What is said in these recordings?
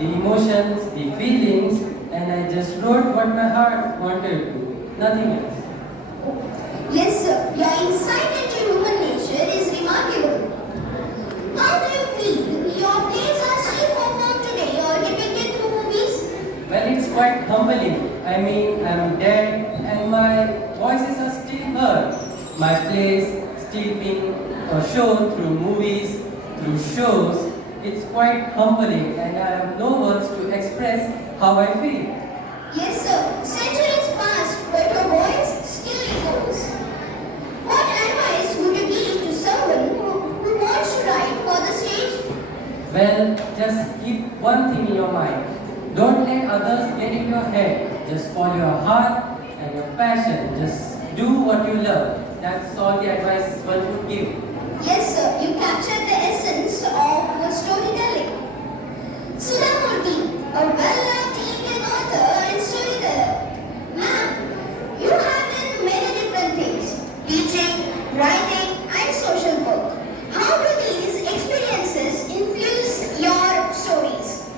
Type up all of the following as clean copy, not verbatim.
the emotions, the feelings, and I just wrote what my heart wanted to, nothing else. Yes, sir. Your insight into human nature is remarkable. How do you feel? Your plays are still performed today or depicted through movies? Well, it's quite humbling. I mean, I'm dead and my voices are still heard. My plays still being shown through movies, through shows. It's quite humbling and I have no words to express how I feel. Yes, sir. Centuries passed, but your voice still echoes. What advice would you give to someone who wants to write for the stage? Well, just keep one thing in your mind. Don't let others get in your head. Just follow your heart and your passion. Just do what you love. That's all the advice one would give. Yes, sir. You captured the essence of storytelling. Sudhamurthy, a well-loved Indian author and storyteller. Ma'am, you have done many different things. Teaching, writing, and social work. How do these experiences influence your stories?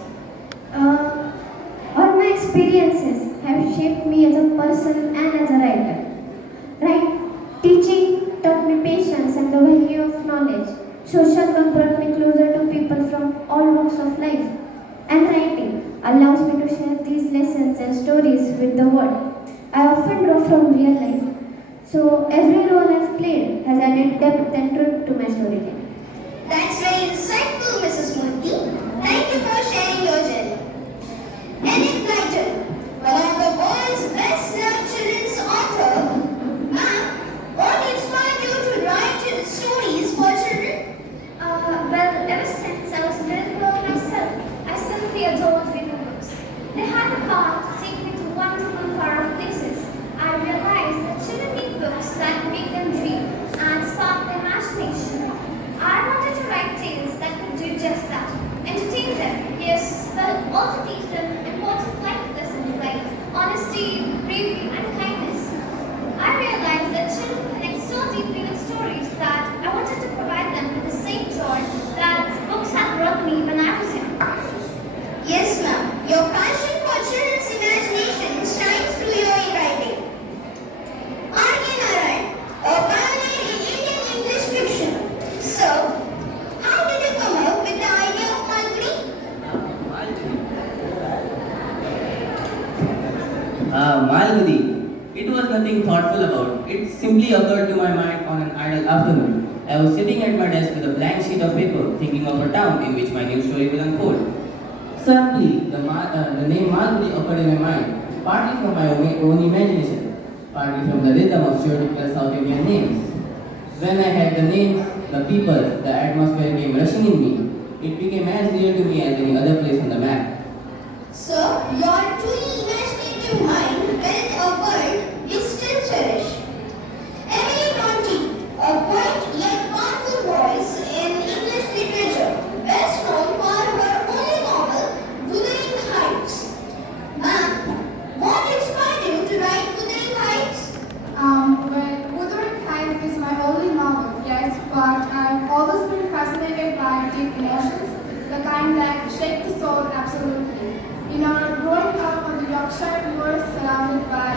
All my experiences have shaped me as a person and as a writer. Right? Teaching taught me patience and the value of knowledge. Social work brought me closer to people from all walks of life. And writing allows me to share these lessons and stories with the world. I often draw from real life. So every role I've played has added depth and truth to my storytelling. That's very insightful, Mrs. Murthy. Thank you for sharing your journey. Enid Blyton, one of the world's best-known children's author. Ma'am, what inspired you to write stories for children? Well, ever since I was a little girl myself, I simply adored reading books. They had the power to take me to wonderful far-off places. I realized that children need books that make them dream and spark their imagination. I wanted to write tales that could do just that. Entertain them, yes, but also teach them important life lessons like honesty, bravery, and kindness. I realized that children connect so deeply with stories that I wanted to provide them with the same joy that books had brought me when I was young. Yes, ma'am. Your passion for children's imagination shines through your writing. R.K. Narayan, a pioneer in Indian English fiction. So, how did you come up with the idea of Malgudi? Malgudi. It was nothing thoughtful about. It simply occurred to my mind on an idle afternoon. I was sitting at my desk with a blank sheet of paper, thinking of a town in which my new story will unfold. Suddenly, the name Malgudi occurred in my mind, partly from my own imagination, partly from the rhythm of stereotypical South Indian names. When I had the names, the people, the atmosphere came rushing in me. It became as real to me as any other place on the map. So, your truly imaginative mind built a world we still cherish. Emily Bronte, a quiet yet powerful voice in English literature, best known for her only novel, Wuthering Heights. Ma'am, what inspired you to write Wuthering Heights? Wuthering Heights is my only novel, yes, but I've always been fascinated by deep emotions, the kind that shake the soul absolutely. Growing up on the Yorkshire moors surrounded by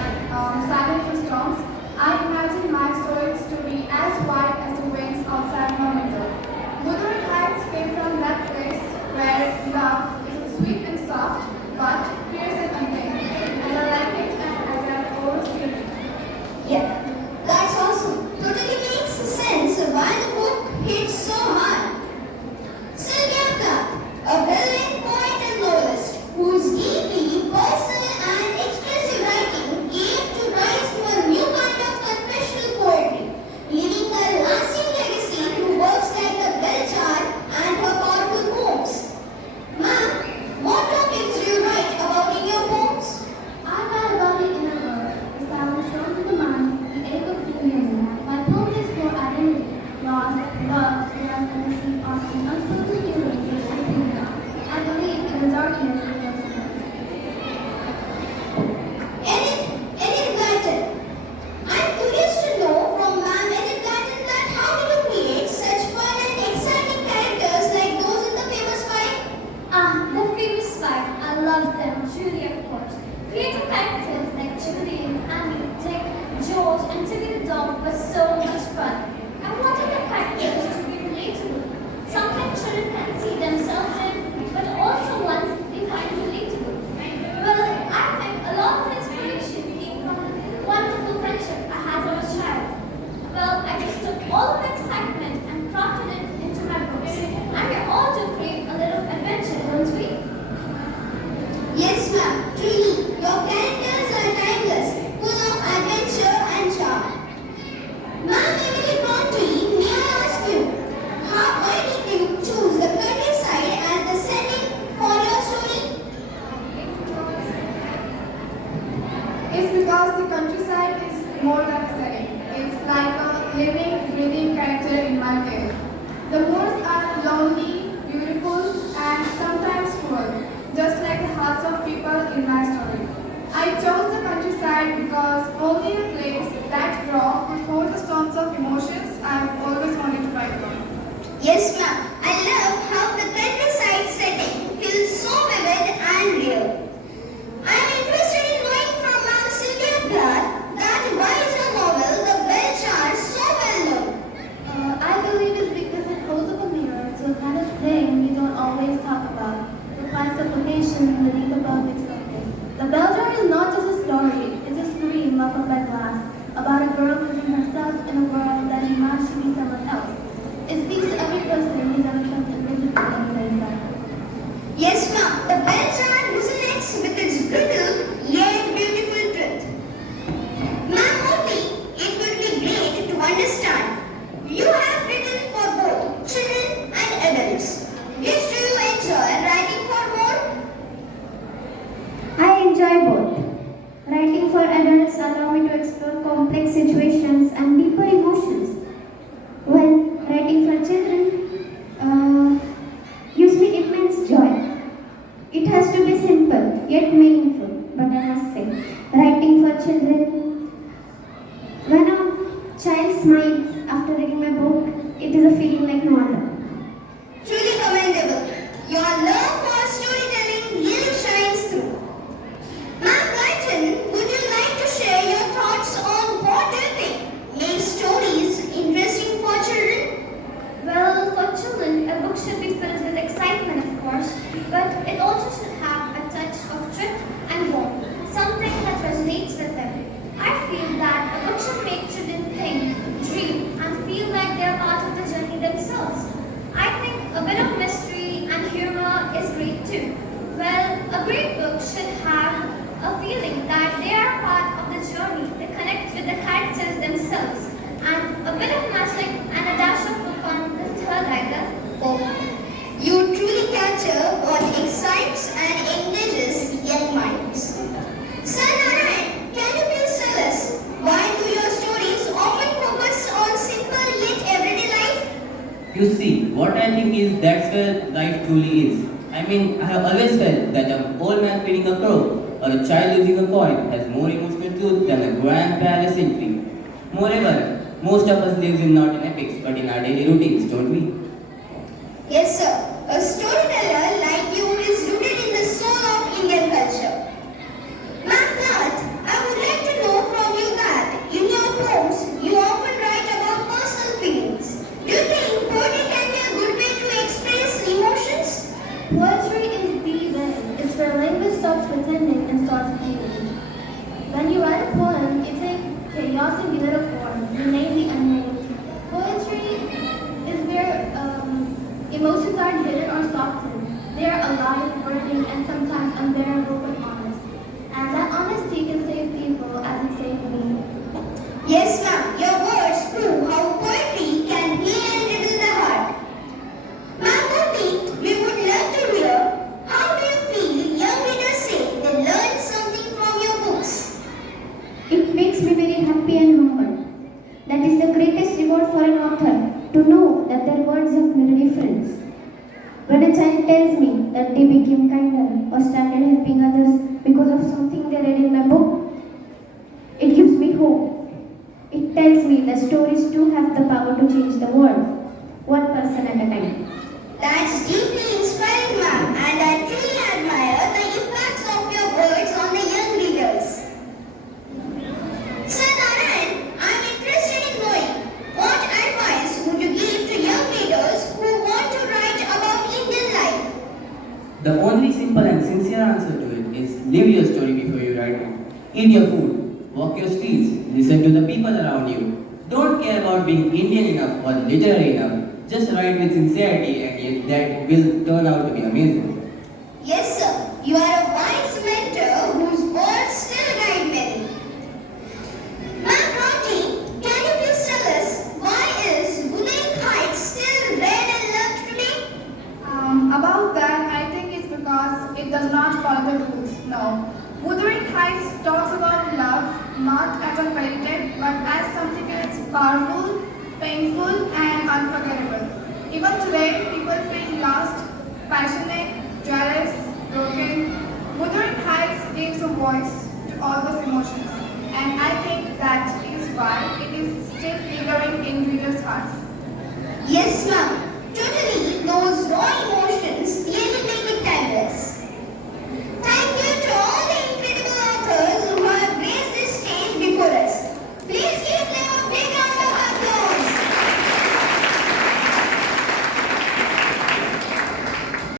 Because the countryside is more than a setting. It's like a living, breathing character in my tale. The moors are lonely, beautiful, and sometimes cruel, just like the hearts of people in my story. I chose the countryside because only a place that raw could hold the storms of emotions I've always wanted to write about. Yes, ma'am. I love how the countryside setting feels so vivid and real. I am interested in knowing from Ma'am Sylvia Plath that why is her novel The Bell Jar so well known? I believe it's because it holds up a mirror to a kind of thing we don't always talk about, the quiet suffocation beneath the perfect surface. The bell jar is not just a story, it's a scream muffled by glass, about a girl losing herself in a world that demands she be someone else. It speaks to every person who's ever felt invisible and placed out. Yes, ma'am. The Bell Jar resonates with its brutal yet beautiful truth. Ma'am Murthy, it would be great to understand. You have written for both children and adults. Which do you enjoy writing for more? I enjoy both. Writing for adults allow me to explore complex situations and deeper emotions. While writing for children gives me immense joy. It has to be simple yet meaningful, but I must say, writing for children, when a child smiles after reading my book, it is a feeling like no other. Truly commendable. Your love for storytelling really shines through. Ma'am Brighton, would you like to share your thoughts on what do you think makes stories interesting for children? Well, for children, a book should be filled with excitement, of course, but it also should have a touch of truth and warmth, something that resonates with them. I feel that a book should make children think, dream, and feel like they are part of the journey themselves. I think a bit of mystery and humor is great too. Well, a great book should have a feeling that they are part of the journey, they connect with the characters themselves, and a bit of magic and a dash of fun the third either. Oh, you truly capture what excites and engages young minds. Sir Narayan, can you please tell us why do your stories often focus on simple yet everyday life? You see, what I think is that's where life truly is. I mean, I have always felt that an old man feeding a crow or a child losing a coin has more emotional truth than a grand palace entry. Moreover, most of us live in not in epics but in our daily routines, don't we? Yes, sir. A storyteller like you is rooted in the soul of Indian culture. Ma'am Plath, I would like to know from you that in your poems you often write about personal feelings. Do you think poetry can be a good way to express emotions? Poetry is the way. It's where language stops pretending and starts feeling. When you write a poem, it's a chaos in little form, you name the unnamed. Poetry is where emotions are hidden or softened. They are alive, burning, and sometimes unbearable but honest. And that honesty can save people as it saved me. Yes, ma'am. Your words prove how poetry can heal and reveal the heart. Ma'am Murthy, we would love to hear how do you feel young readers say they learned something from your books? It makes me very happy and humble. That is the greatest reward for an author, to know that their words have made a difference. When a child tells me that they became kinder or started helping others because of something they read in my book, it gives me hope. It tells me that stories too have the power to change the world, one person at a time. That's deeply inspiring, ma'am, and I truly admire the impact of your words on the young readers. Sir Narayan, I'm interested in knowing what advice would you give to young readers who want to write about Indian life? The only simple and sincere answer to it is live your story before you write it. Eat your food, walk your streets, listen to the people around you. Don't care about being Indian enough or literary enough. Just write with sincerity and yet that will turn out to be amazing. Yes, sir. You are a wise mentor whose words still guide many. Ma'am Bronte, can you please tell us why is Wuthering Heights still read and loved today? About that, I think it's because it does not follow the rules. No. Wuthering Heights talks about love, not as a fairy tale, but as something that's powerful, painful, and unforgettable. Even today, people feel lost, passionate, jealous, broken. Wuthering Heights gives a voice to all those emotions, and I think that is why it is still lingering in readers' hearts. Yes, ma'am.